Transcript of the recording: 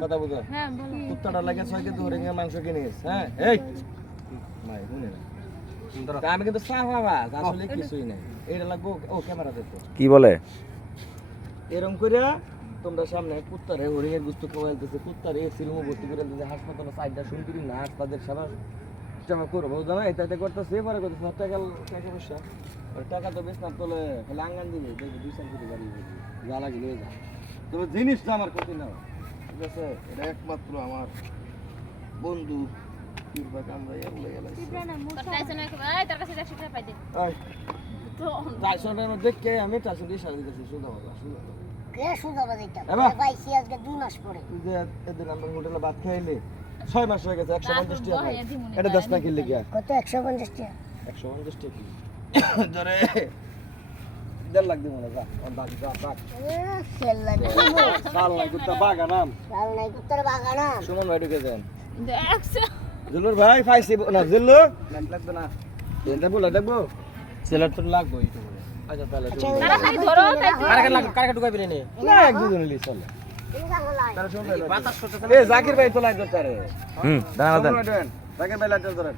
কথা বুঝো কুত্তাটা লাগে 6 কেজি হরিণের মাংস কিনিস হ্যাঁ এই ভাই শুনে না আমি কিন্তু সাহাবাজ আসলে কিছুই নাই এটা লাগবো ও ক্যামেরা দেখো কি বলে এরকম কইরা তোমরা সামনে কুত্তারে হরিণের গোশত খাওয়াইতেছে কুত্তারে সিলমো ভর্তি করে দিতে হাসপাতালে সাইডটা শুনতিরি না তাদের সেবা সেবা করবো জানা এটা করতেছে এবারে করতেছে টাকা পয়সা আর টাকা তো বেশ না তোলে খালি আঙ্গান দিবে দেখবি 2 কোটি গাড়ি যা লাগে নিয়ে যা তবে জিনিসটা আমার ক্ষতি না ঠিক আছে এটা একমাত্র আমার বন্ধু কিরবা কামরা এগুলো গেল তার কাছে 100 টাকা পাই দে তো 400 টাকার মধ্যে কে আমি 400 দিয়ে সারা দিতেছি সুদা বাবা কে সুদা বাবা এটা ভাই সি আজকে 2 মাস পরে যে এদের আমরা হোটেলে ভাত খাইলে 6 মাস হয়ে গেছে 150 টাকা এটা 10 টাকা কিনলে কি কত 150 টাকা 150 টাকা ধরে 1.5 লাখ দিব না যা আর বাকি যা বাক খেললা সাল নাই কুত্তা বাগানাম চাল নাই কুত্তার বাগানাম সুমন ভাই ঢুকে যান দেখছ জুলুর ভাই ফাইসি না জিল্লু নাম লাগবে না এটা বলে দেখবো সেলার তো লাগবে এইটা বলে আচ্ছা তাহলে তাড়াতাড়ি ধরো কারকে ঢুকাইবি না না এক দুজন লিস চলে তারা শুনবে 500 টাকা এ জাকির ভাই তো লাইট ধরতে রে দাঁড়া জাকির ভাই লাইট ধরেন